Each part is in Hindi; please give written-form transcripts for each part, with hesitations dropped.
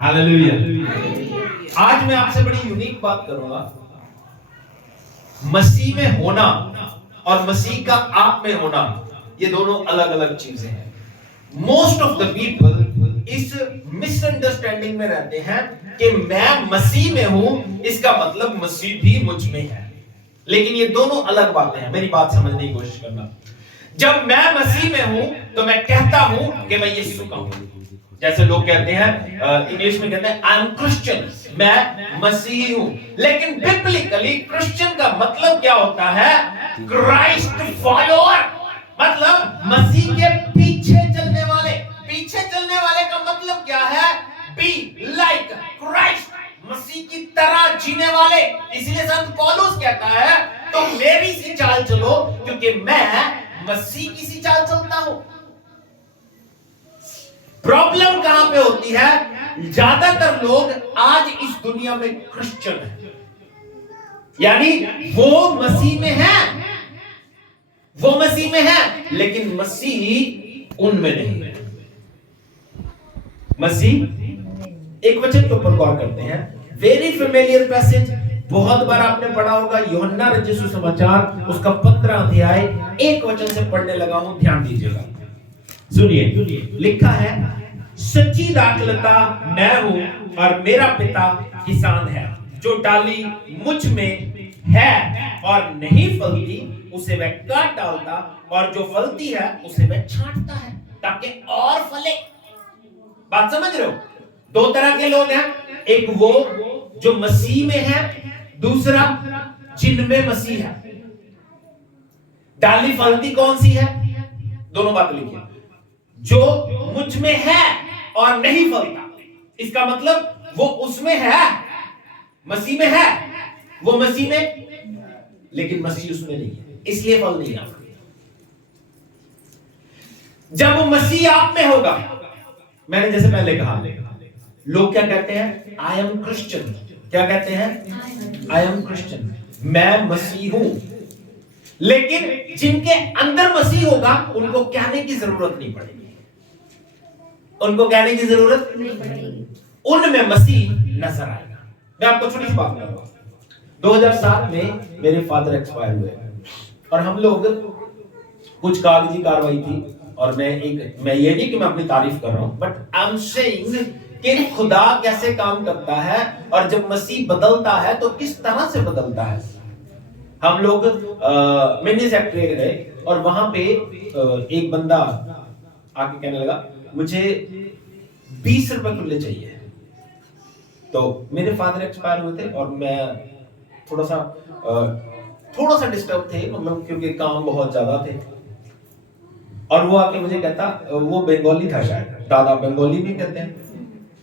हालेलुया। आज मैं आपसे बड़ी यूनिक बात करूंगा। मसीह में होना और मसीह का आप में होना, ये दोनों अलग अलग चीजें हैं। मोस्ट ऑफ द पीपल इस मिसअंडरस्टैंडिंग में रहते हैं कि मैं मसीह में हूं, इसका मतलब मसीह भी मुझ में है। लेकिन ये दोनों अलग बातें हैं। मेरी बात समझने की कोशिश करना। जब मैं मसीह में हूं तो मैं कहता हूं कि मैं यीशु का हूं। जैसे लोग कहते हैं, इंग्लिश में कहते हैं आई एम क्रिश्चियन, मैं मसीही हूं। लेकिन बिब्लिकली क्रिश्चियन का मतलब क्या होता है? क्राइस्ट फॉलोअर, मतलब मसीह के पीछे चलने वाले। पीछे चलने वाले का मतलब क्या है? बी लाइक क्राइस्ट, मसीह की तरह जीने वाले। इसलिए संत पौलुस कहता है तो मेरी सी चाल चलो, क्योंकि मैं मसीह की सी चाल चलता हूं। प्रॉब्लम कहां पे होती है? ज्यादातर लोग आज इस दुनिया में क्रिश्चियन हैं, यानी वो मसीह में है, वो मसीह में है, लेकिन मसीह उनमें नहीं है। मसीह एक वचन के ऊपर गौर करते हैं, वेरी फेमिलियर पैसेज, बहुत बार आपने पढ़ा होगा। यूहन्ना रचित सुसमाचार उसका 15 अध्याय, एक वचन से पढ़ने लगा हूं, ध्यान दीजिएगा। सुनिए, लिखा है, सच्ची दाखलता मैं हूं और मेरा पिता किसान है। जो डाली मुझ में है और नहीं फलती उसे वह काट डालता, और जो फलती है उसे वह छांटता है ताकि और फले। बात समझ रहे हो? दो तरह के लोग हैं, एक वो जो मसीह में है, दूसरा जिनमें मसीह है। डाली फलती कौन सी है? दोनों बात लिखिए। जो मुझ में है और नहीं फलता, इसका मतलब वो उसमें है, मसीह में है, वो मसीह में, लेकिन मसीह उसमें नहीं है, इसलिए फल नहीं आता। जब वो मसीह आप में होगा, मैंने जैसे पहले कहा, लोग क्या कहते हैं? I am Christian. क्या कहते हैं? आई एम क्रिश्चियन, मैं मसीह हूं। लेकिन जिनके अंदर मसीह होगा उनको कहने की जरूरत नहीं पड़ेगी, उनको कहने की जरूरत नहीं पड़ेगी, उनमें मसीह नजर आएगा। मैं आपको छोटी सी बात करूंगा। 2007 में मेरे फादर एक्सपायर हुए और हम लोग कुछ कागजी कार्रवाई थी, और मैं ये नहीं कि मैं अपनी तारीफ कर रहा हूं, बट आई एम सेइंग कि खुदा कैसे काम करता है और जब मसीह बदलता है तो किस तरह से बदलता है। हम लोग मिनी सेक्रेटरी गए और वहां पे एक बंदा आके कहने लगा, मुझे 20 रुपए खुले चाहिए। तो मेरे फादर एक्सपायर हुए थे और मैं थोड़ा सा डिस्टर्ब थे, मतलब क्योंकि काम बहुत ज्यादा थे। और वो आके मुझे कहता, वो बंगाली था शायद, दादा बंगाली भी कहते हैं,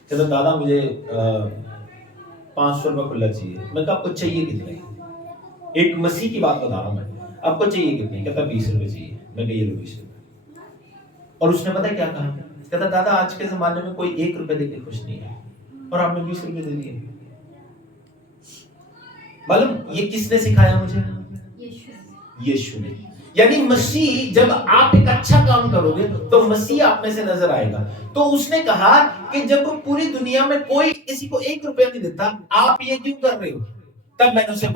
कहता दादा मुझे 500 रुपए खुला चाहिए। मैं कहा आपको चाहिए कितने? एक मसीह की बात बता रहा हूं मैं, आपको चाहिए कितने? कहता 20 रुपए चाहिए। मैं कहा ये लो 20 रुपए। और उसने पता क्या कहा? कहता दादा आज के जमाने में कोई 1 रुपए देके खुश नहीं है, और आपने 20 रुपए दे दिए। मालूम ये किसने सिखाया मुझे? यीशु ने। यानी मसीह, जब आप एक अच्छा काम करोगे तो मसीह आप में से नजर आएगा। तो उसने कहा कि जब पूरी दुनिया में कोई किसी को 1 रुपया नहीं देता, आप ये क्यों कर रहे हो? तब मैंने उसे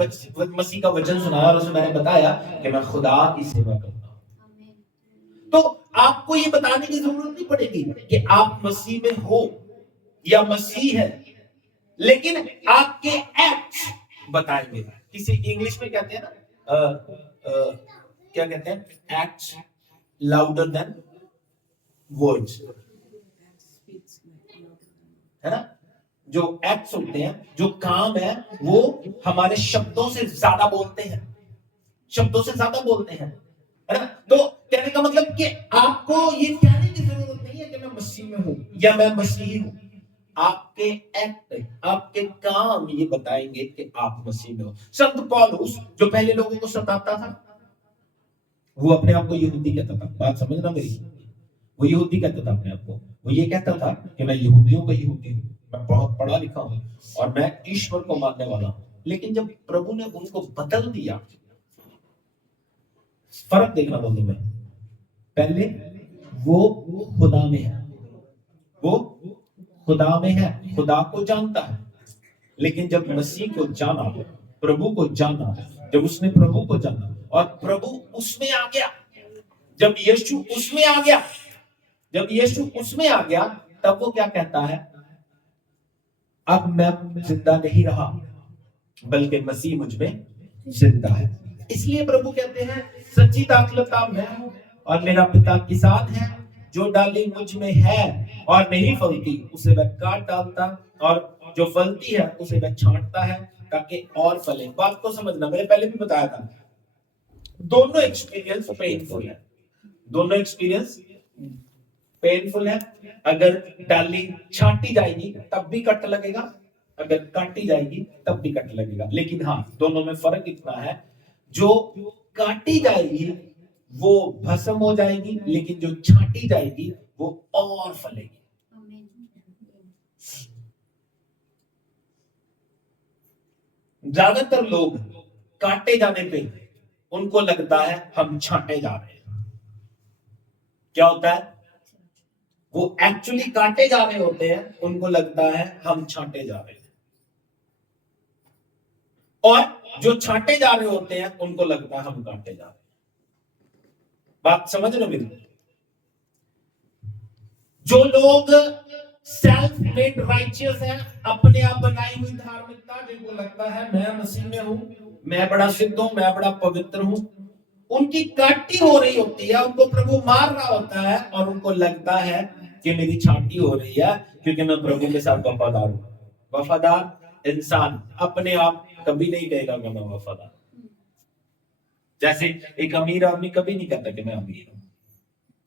मसीह का वचन सुनाया और उसे मैंने बताया कि मैं खुदा की सेवा करता हूं। तो आपको ये बताने की जरूरत नहीं पड़ेगी कि आप मसीह में हो या मसीह है, लेकिन आपके एक्ट्स बताएंगे। किसी इंग्लिश में कहते हैं ना, क्या कहते हैं? एक्ट्स लाउडर देन वर्ड्स, है ना? जो एक्ट्स होते हैं, जो काम है, वो हमारे शब्दों से ज्यादा बोलते हैं, शब्दों से ज्यादा बोलते हैं, है ना? तो कहने का मतलब कि आपको ये कहने की जरूरत नहीं है कि मैं मसीह में हूं या मैं मसीही हूं। आपके एक्ट, आपके काम ये बताएंगे कि आप मसीह में हो। संत पौलुस जो पहले लोगों को सताता था, वो अपने आप को यहूदी कहता था। बात समझना मेरी, वो यहूदी कहता था अपने आप को। वो ये कहता था कि मैं यहूदियों का यहूदी हूं, मैं बहुत पढ़ा लिखा हूं और मैं ईश्वर को मानने वाला हूं। लेकिन जब प्रभु ने उनको बदल दिया, फर्क देखना बोलूं मैं, पहले वो खुदा में है, वो खुदा में है, खुदा को जानता है। लेकिन जब मसीह को जाना, प्रभु को जाना, जब उसने प्रभु को जाना और प्रभु उसमें आ गया, जब यीशु उसमें आ गया, जब यीशु उसमें आ गया, तब वो क्या कहता है? अब मैं जिंदा नहीं रहा, बल्कि मसीह मुझ में जिंदा है। इसलिए प्रभु कहते हैं सच्ची दाखलता मैं हूं और मेरा पिता किसान है। जो डाली मुझ में है और नहीं फलती, उसे वह काट डालता, और जो फलती है उसे वह छांटता है ताकि और फले। बात को समझना, मैंने पहले भी बताया था, दोनों एक्सपीरियंस पेनफुल है, दोनों एक्सपीरियंस पेनफुल है। अगर डाली छांटी जाएगी तब भी कट लगेगा, अगर काटी जाएगी तब भी कट लगेगा। लेकिन हाँ, दोनों में फर्क इतना है, जो काटी जाएगी वो भस्म हो जाएगी, लेकिन जो छांटी जाएगी वो और फलेगी। ज्यादातर लोग काटे जाने पे उनको लगता है हम छांटे जा रहे हैं। क्या होता है? वो एक्चुअली काटे जा रहे होते हैं, उनको लगता है हम छांटे जा रहे हैं। और जो छांटे जा रहे होते हैं उनको लगता है हम काटे जा रहे हैं। बात समझ रहे मेरी? जो लोग सेल्फ मेड राइचियस है, अपने आप बनाई हुई धार्मिकता, जिनको लगता है मैं मसीह में हूं, मैं बड़ा सिद्ध हूं, मैं बड़ा पवित्र हूं, उनकी काटी हो रही होती है, उनको प्रभु मार रहा होता है और उनको लगता है कि मेरी छांटी हो रही है क्योंकि मैं प्रभु के साथ वफादार हूं। वफादार इंसान अपने आप कभी नहीं कहेगा कि मैं वफादार। जैसे एक अमीर आदमी कभी नहीं कहता कि मैं अमीर हूं,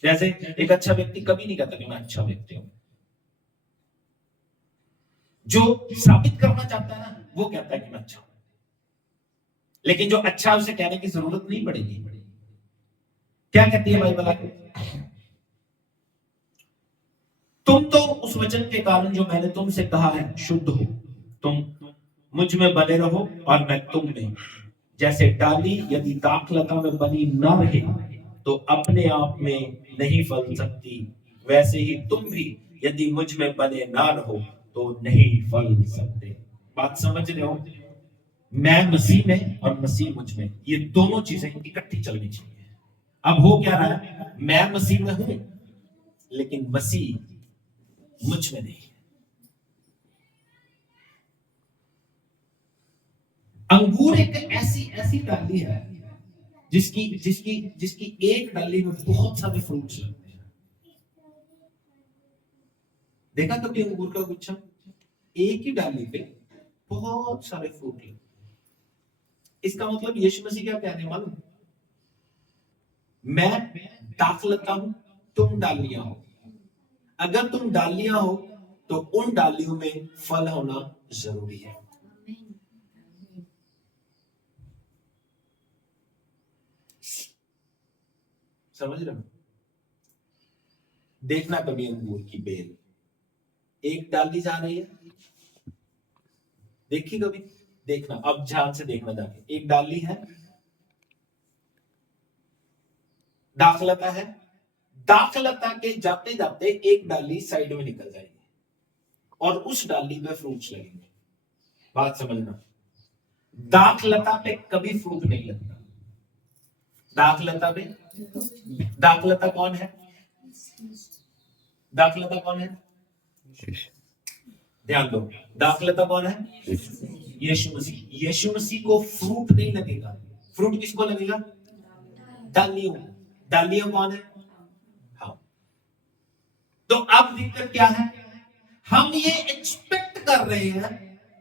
जैसे एक अच्छा व्यक्ति कभी नहीं कहता कि मैं अच्छा व्यक्ति हूं। जो साबित करना चाहता है ना, वो कहता है कि मैं अच्छा हूं, लेकिन जो अच्छा है उसे कहने की जरूरत नहीं पड़ेगी। क्या कहती है बाइबल आगे? तुम तो उस वचन के कारण जो मैंने तुमसे कहा है शुद्ध हो, तुम मुझ में बने रहो और मैं तुम में। जैसे डाली यदि दाखलता में बनी न रहे तो अपने आप में नहीं फल सकती, वैसे ही तुम भी यदि मुझ में बने ना रहो तो नहीं फल सकते। बात समझ रहे हो? मैं मसीह में और मसीह मुझ में, ये दोनों चीजें इकट्ठी चलनी चाहिए। अब हो क्या रहा है? मैं मसीह में हूं लेकिन मसीह मुझ में नहीं। अंगूर एक ऐसी डाली है जिसकी जिसकी जिसकी एक डाली में बहुत सारे फ्रूट्स लगते हैं। देखा कभी अंगूर का गुच्छा? एक ही डाली पे बहुत सारे फ्रूट लगते। इसका मतलब यीशु मसीह क्या कह रहे हैं मालूम? मैं दाखलता हूं, तुम डालियां हो। अगर तुम डालियां हो तो उन डालियों में फल होना जरूरी है। समझ रहे हो? देखना कभी अंगूर की बेल, एक डाली जा रही है, देखी कभी? देखना, अब ध्यान से देखना जाके। एक डाली है, दाखलता है, दाखलता के जाते जाते एक डाली साइड में निकल जाएगी और उस डाली पे फ्रूट्स लगेंगे। बात समझना, दाखलता पे कभी फ्रूट नहीं लगता। दाखलता पे, दाखलता कौन है? दाखलता कौन है? ध्यान दो, दाखलता कौन है? यीशु मसीह। यीशु मसीह को फ्रूट नहीं लगेगा। फ्रूट किसको लगेगा? डालियों। डालियों कौन है? हाँ। तो अब दिक्कत क्या है? हम ये एक्सपेक्ट कर रहे हैं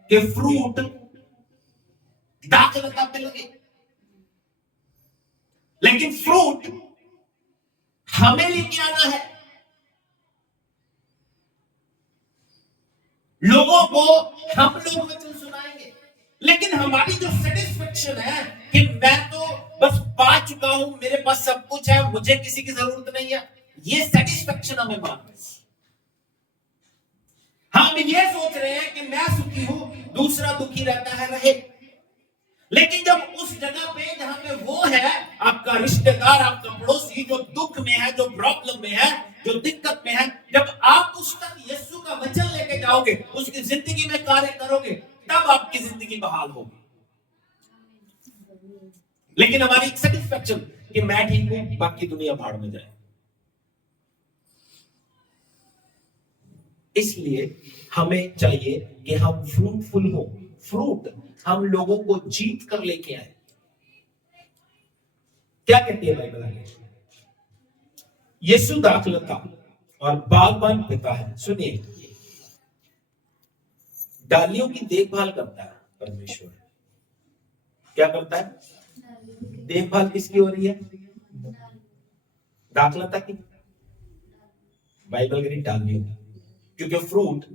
कि फ्रूट दाखलता पे लगे, लेकिन फ्रूट हमें लेके आना है। लोगों को हम लोग वचन सुनाएंगे, लेकिन हमारी जो सेटिस्फेक्शन है कि मैं तो बस पा चुका हूं, मेरे पास सब कुछ है, मुझे किसी की जरूरत नहीं है, ये सेटिस्फेक्शन हमें मांगना है। हम ये सोच रहे हैं कि मैं सुखी हूं, दूसरा दुखी रहता है, रहे। लेकिन जब उस जगह पे जहां पे वो है, आपका रिश्तेदार, आपका पड़ोसी जो दुख में है, जो प्रॉब्लम में है, जो दिक्कत में है, जब आप उस तक यीशु का वचन लेके जाओगे, उसकी जिंदगी में कार्य करोगे, तब आपकी जिंदगी बहाल होगी। लेकिन हमारी सेटिस्फैक्शन कि मैं ठीक हूं, बाकी दुनिया भाड़ में जाए। इसलिए हमें चाहिए कि हम फ्रूटफुल हो। फ्रूट हम लोगों को जीत कर लेके आए। क्या कहती है बाइबल आगे? यीशु दाखलता और बागबान पिता है। सुनिए, डालियों की देखभाल करता है परमेश्वर। क्या करता है? देखभाल किसकी हो रही है? दाखलता की। बाइबल कह रही डालियों, क्योंकि फ्रूट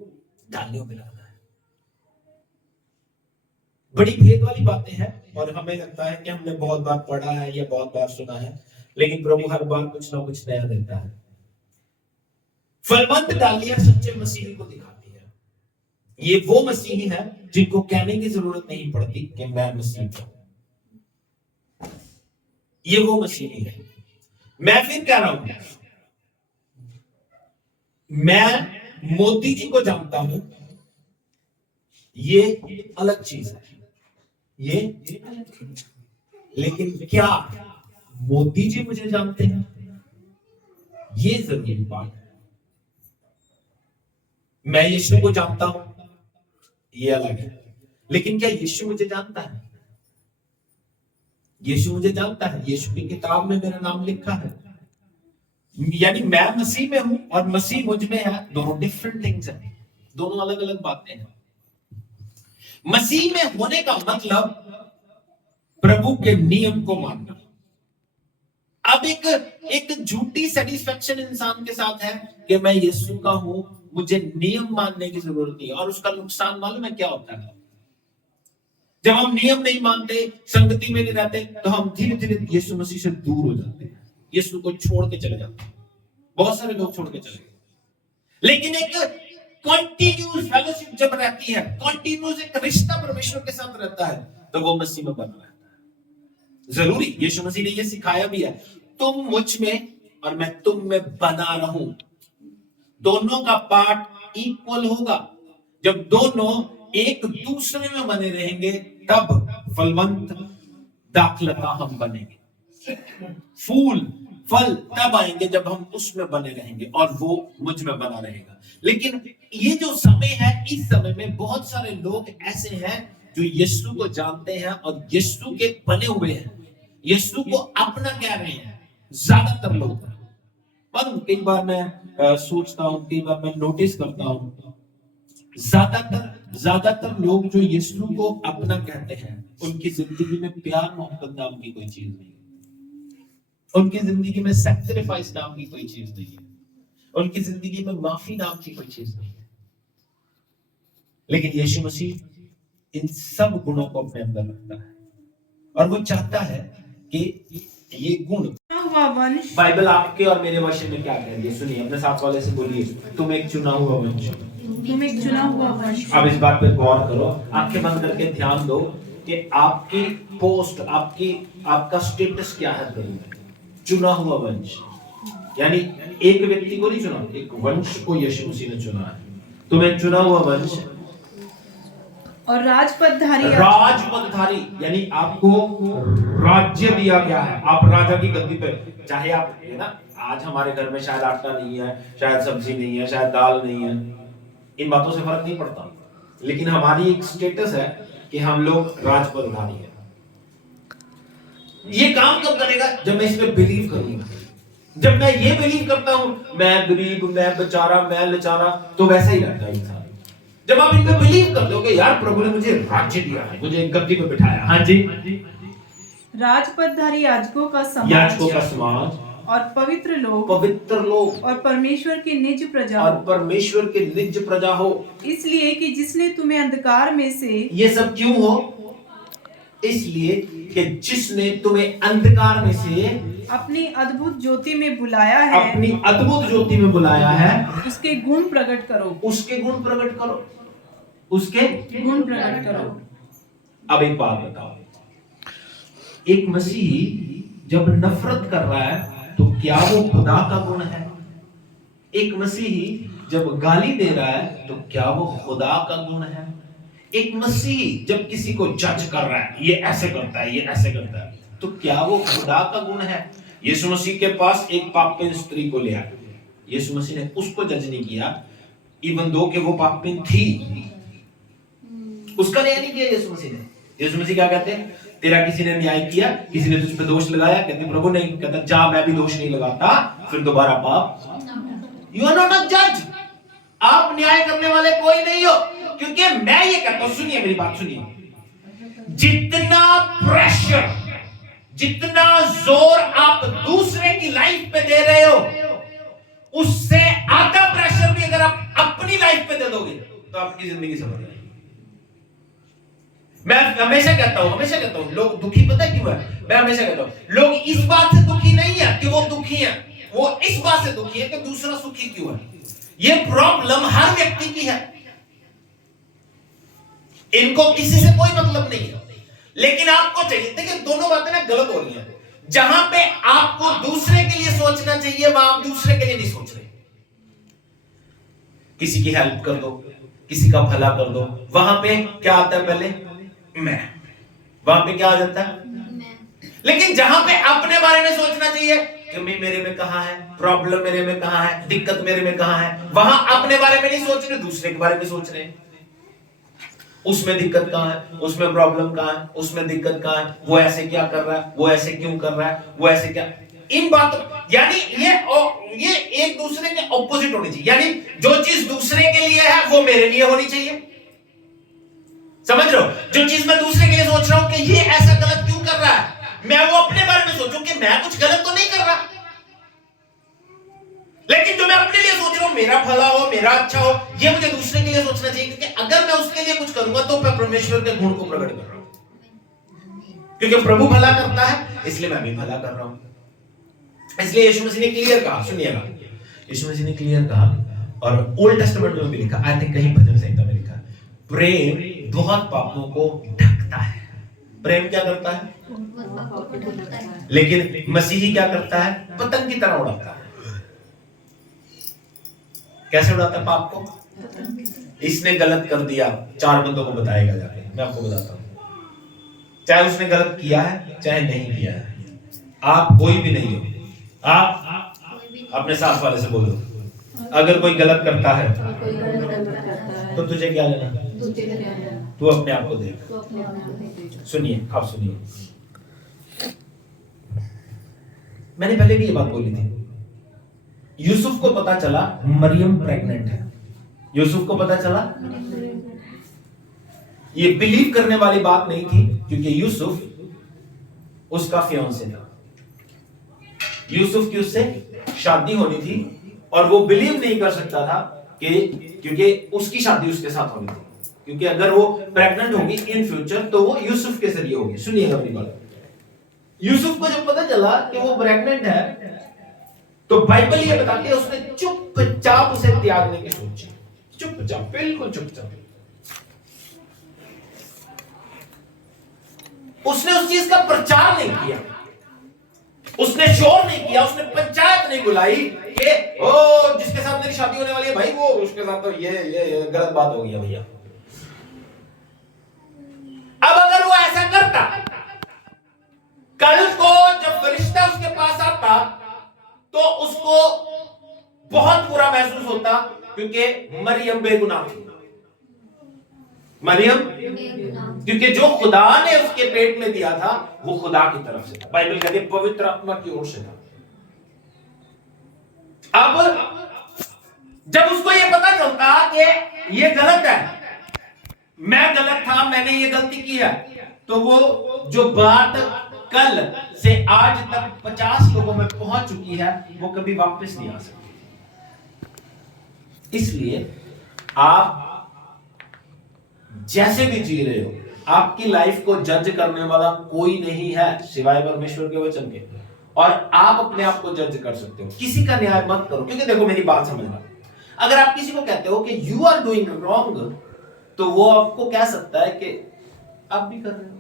डालियों में लगता है। बड़ी भेद वाली बातें हैं और हमें लगता है कि हमने बहुत बार पढ़ा है या बहुत बार सुना है, लेकिन प्रभु हर बार कुछ ना कुछ नया देता है। फलवंत डालियां सच्चे मसीही को दिखाती है। ये वो मसीही है जिनको कहने की जरूरत नहीं पड़ती कि मैं मसीह हूं। ये वो मसीही है। मैं फिर कह रहा हूं, मैं मोदी जी को जानता हूं, ये अलग चीज है। ये लेकिन क्या मोदी जी मुझे जानते हैं? ये जरूरी बात है। मैं यीशु को जानता हूं, ये अलग है। लेकिन क्या यीशु मुझे जानता है? यीशु मुझे जानता है। यीशु की किताब में मेरा नाम लिखा है। यानी मैं मसीह में हूं और मसीह मुझ में है। दोनों डिफरेंट थिंग्स हैं, दोनों अलग अलग बातें हैं। मसीह में होने का मतलब प्रभु के नियम को मानना। अब एक झूठी सेटिस्फैक्शन इंसान के साथ है कि मैं यीशु का हूं, मुझे नियम मानने की जरूरत नहीं। और उसका नुकसान मालूम है क्या होता है? जब हम नियम नहीं मानते, संगति में नहीं रहते, तो हम धीरे धीरे यीशु मसीह से दूर हो जाते हैं, यीशु को छोड़ के चले जाते हैं। बहुत सारे लोग छोड़ के चले गए। लेकिन एक कंटिन्यूअस फेलोशिप जब रहती है, कंटिन्यूअस एक रिश्ता परमेश्वर के साथ रहता है, तो वो मसीह में बना रहता है। जरूरी यीशु मसीह ने ये सिखाया भी है, तुम मुझ में और मैं तुम में बना रहूं। दोनों का पार्ट इक्वल होगा। जब दोनों एक दूसरे में बने रहेंगे, तब फलवंत दाखलता हम बनेंगे। फल तब आएंगे जब हम उसमें बने रहेंगे और वो मुझ में बना रहेगा। लेकिन ये जो समय है, इस समय में बहुत सारे लोग ऐसे हैं जो यीशु को जानते हैं और यीशु के बने हुए हैं, यीशु को अपना कह रहे हैं। ज्यादातर लोग, पर कई बार मैं सोचता हूं, कई बार मैं नोटिस करता हूं, ज्यादातर लोग जो यीशु को अपना कहते हैं, उनकी जिंदगी में प्यार मोहब्बत नाम की कोई चीज नहीं है। उनकी जिंदगी में सैक्रिफाइस नाम की कोई चीज नहीं है। उनकी जिंदगी में माफी नाम की कोई चीज नहीं है। लेकिन यीशु मसीह इन सब गुणों को अपने अंदर रखता है और वो चाहता है कि ये गुण। बाइबल आपके और मेरे विषय में क्या कह रही है? सुनिए, अपने साथ वाले से बोलिए, तुम एक चुना हुआ वंश। तुम एक चुना हुआ वंश। अब इस बात पे गौर करो, आंखें बंद करके ध्यान दो कि आपकी पोस्ट, आपका स्टेटस क्या है? चुना हुआ वंश। यानी एक व्यक्ति को नहीं चुना, एक वंश को यीशु मसीह ने चुना है। तुम एक चुना हुआ वंश और राजपदधारी यानी आपको राज्य दिया गया है। आप राजा की गद्दी पे, चाहे आप है ना, आज हमारे घर में शायद आटा नहीं है, शायद सब्जी नहीं है, शायद दाल नहीं है, इन बातों से फर्क नहीं पड़ता। लेकिन हमारी एक स्टेटस है कि हम लोग राजपदधारी हैं। ये काम कब करेगा? जब मैं इसमें बिलीव करूंगा। जब मैं ये बिलीव करता हूं, मैं गरीब, मैं बेचारा, मैं लाचारा, तो वैसा ही रहता है इंसान। जब आप इनमें बिलीव कर दोगे, यार प्रभु ने मुझे राज्य दिया है, मुझे एक गद्दी पे बिठाया। हाँ जी, राजपदधारी याजकों का समाज और पवित्र लोग और परमेश्वर के निज प्रजा हो। इसलिए कि जिसने तुम्हें अंधकार में से, ये सब क्यों हो? इसलिए कि जिसने तुम्हें अंधकार में से अपनी अद्भुत ज्योति में बुलाया है, उसके गुण प्रकट करो। अब एक बात बताओ, एक मसीही जब नफरत कर रहा है, तो क्या वो खुदा का गुण है? एक मसीही जब गाली दे रहा है तो क्या वो खुदा का गुण है? एक मसीही जब किसी को जज कर रहा है, ये ऐसे करता है, ये ऐसे करता है, तो क्या वो खुदा का गुण है? यीशु मसीह के पास एक पापिन स्त्री को ले आया, यीशु मसीह ने उसको जज नहीं किया, इवन दो कि वो पापिन थी, उसका न्याय नहीं किया यीशु मसीह ने। यीशु मसीह क्या कहते हैं? तेरा किसी ने न्याय किया, किसी ने तुझ पे दोष लगाया, कहते प्रभु नहीं, कहता जा मैं भी दोष नहीं लगाता, फिर दोबारा पाप। यू आर नॉट अ जज, आप न्याय करने वाले कोई नहीं हो, क्योंकि मैं ये कहता हूं, सुनिए मेरी बात सुनिए, जितना प्रेशर, जितना जोर आप दूसरे की लाइफ पे दे रहे हो, उससे आधा प्रेशर भी अगर आप अपनी लाइफ पे दे दोगे तो आपकी जिंदगी सफल है। मैं हमेशा कहता हूं लोग दुखी पता है क्यों है? मैं हमेशा कहता हूं लोग इस बात से दुखी नहीं है कि वो दुखी है, वो इस बात से दुखी है कि दूसरा सुखी क्यों है। ये प्रॉब्लम हर व्यक्ति की है, इनको किसी से कोई मतलब नहीं है, लेकिन आपको चाहिए। देखिए दोनों बातें ना गलत हो रही हैं। जहां पे आपको दूसरे के लिए सोचना चाहिए वहां आप दूसरे के लिए नहीं सोच रहे। किसी की हेल्प कर दो, किसी का भला कर दो, वहां पे क्या आता है? पहले मैं, वहां पे क्या आ जाता है? लेकिन जहां पे अपने बारे में सोचना चाहिए कि मेरे में कहां है प्रॉब्लम, मेरे में कहां है दिक्कत, मेरे में कहां है, वहां अपने बारे में नहीं सोच रहे, दूसरे के बारे में सोच रहे हैं। उसमें दिक्कत कहां है, उसमें प्रॉब्लम कहां है, उसमें दिक्कत कहां है, वो ऐसे क्या कर रहा है, वो ऐसे क्यों कर रहा है, वो ऐसे क्या, इन बातों, यानी ये एक दूसरे के ऑपोजिट होनी चाहिए। यानी जो चीज दूसरे के लिए है वो मेरे लिए होनी चाहिए, समझ रहे हो? जो चीज मैं दूसरे के लिए सोच रहा हूं कि ये ऐसा गलत क्यों कर रहा है, मैं वो अपने बारे में सोचूं कि मैं कुछ गलत तो नहीं कर रहा। लेकिन जो मैं अपने लिए सोच रहा हूं मेरा भला हो, मेरा अच्छा हो, ये मुझे दूसरे के लिए सोचना चाहिए, क्योंकि अगर मैं उसके लिए कुछ करूंगा तो मैं परमेश्वर के गुण को प्रकट कर रहा हूं। क्योंकि प्रभु भला करता है इसलिए मैं भी भला कर रहा हूं। इसलिए यीशु मसीह ने क्लियर कहा, सुनिएगा, यीशु मसीह ने क्लियर कहा, और ओल्ड टेस्टामेंट में भी लिखा, आई थिंक कहीं भजन संहिता में लिखा, प्रेम बहुत पापों को ढकता है। प्रेम क्या करता है? लेकिन मसीही क्या करता है? पतंग की तरह उड़ाता है। कैसे उड़ाता है पाप को? इसने गलत कर दिया, 4 बंदों को बताएगा जाके, मैं आपको बताता हूं, चाहे उसने गलत किया है चाहे नहीं किया है, आप कोई भी नहीं हो, आप अपने साथ वाले से बोलो, अगर कोई गलत करता है तो तुझे क्या लेना, तू अपने आप को देख। सुनिए, आप सुनिए, मैंने पहले भी ये बात बोली थी, यूसुफ को पता चला मरियम प्रेग्नेंट है, यूसुफ को पता चला, ये बिलीव करने वाली बात नहीं थी, क्योंकि यूसुफ उसका फियांसे था, यूसुफ की उससे शादी होनी थी, और वो बिलीव नहीं कर सकता था कि, क्योंकि उसकी शादी उसके साथ होनी थी, क्योंकि अगर वो प्रेग्नेंट होगी इन फ्यूचर तो वो यूसुफ के जरिए होगी। सुनिएगा अपनी बात, यूसुफ को जब पता चला कि वो प्रेग्नेंट है तो बाइबल ये बताती है उसने चुपचाप उसे त्यागने की सोची, चुपचाप, बिल्कुल चुपचाप। उसने उस चीज का प्रचार नहीं किया, उसने शोर नहीं किया, उसने पंचायत नहीं बुलाई कि ओ जिसके साथ मेरी शादी होने वाली है भाई, वो उसके साथ तो ये गलत बात हो गई भैया। अब अगर वो ऐसा करता, कल को जब फरिश्ता उसके पास आता तो उसको बहुत बुरा महसूस होता, क्योंकि मरियम बेगुनाह थी, मरियम, क्योंकि जो खुदा ने उसके पेट में दिया था वो खुदा की तरफ से था, बाइबल कहती है पवित्र आत्मा की ओर से था। अब जब उसको ये पता चलता कि ये गलत है, मैं गलत था, मैंने ये गलती की है, तो वो जो बात कल से आज तक 50 लोगों में पहुंच चुकी है वो कभी वापस नहीं आ सकती। इसलिए आप जैसे भी जी रहे हो, आपकी लाइफ को जज करने वाला कोई नहीं है सिवाय परमेश्वर के वचन के, और आप अपने आप को जज कर सकते हो। किसी का न्याय मत करो, क्योंकि देखो मेरी बात समझना, अगर आप किसी को कहते हो कि यू आर डूइंग रॉन्ग, तो वो आपको कह सकता है कि आप भी कर रहे हो,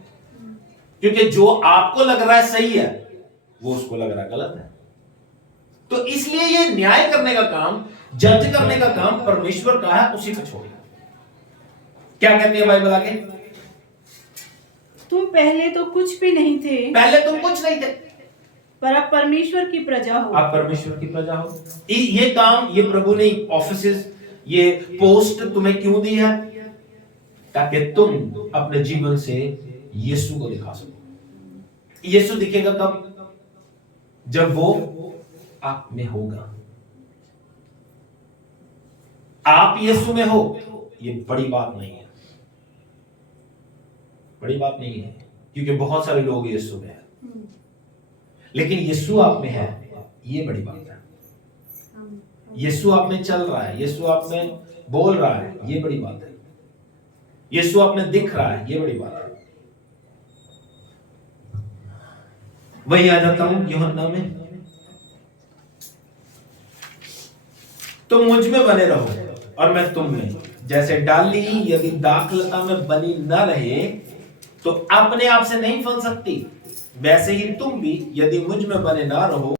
क्योंकि जो आपको लग रहा है सही है वो उसको लग रहा है गलत है। तो इसलिए ये न्याय करने का काम, जज करने का काम परमेश्वर का है, उसी को छोड़िए। क्या कहती है बाइबल आगे? तुम पहले तो कुछ भी नहीं थे, पहले तुम कुछ नहीं थे, पर अब परमेश्वर की प्रजा हो। आप परमेश्वर की प्रजा हो। ये काम, ये प्रभु ने ऑफिसेस, ये पोस्ट तुम्हें क्यों दी है? ताकि तुम अपने जीवन से यीशु को दिखा सको। यीशु दिखेगा कब? जब वो आप में होगा। आप यीशु में हो, ये बड़ी बात नहीं है, बड़ी बात नहीं है, क्योंकि बहुत सारे लोग यीशु में हैं, लेकिन यीशु आप में है, ये बड़ी बात है। यीशु आप में चल रहा है, यीशु आप में बोल रहा है, ये बड़ी बात है। यीशु आप में दिख रहा है, ये बड़ी बात है। वही आ जाता हूं यूहन्ना में, तुम मुझ में बने रहो और मैं तुम में। जैसे डाली यदि दाखलता में बनी न रहे तो अपने आप से नहीं फल सकती, वैसे ही तुम भी यदि मुझ में बने ना रहो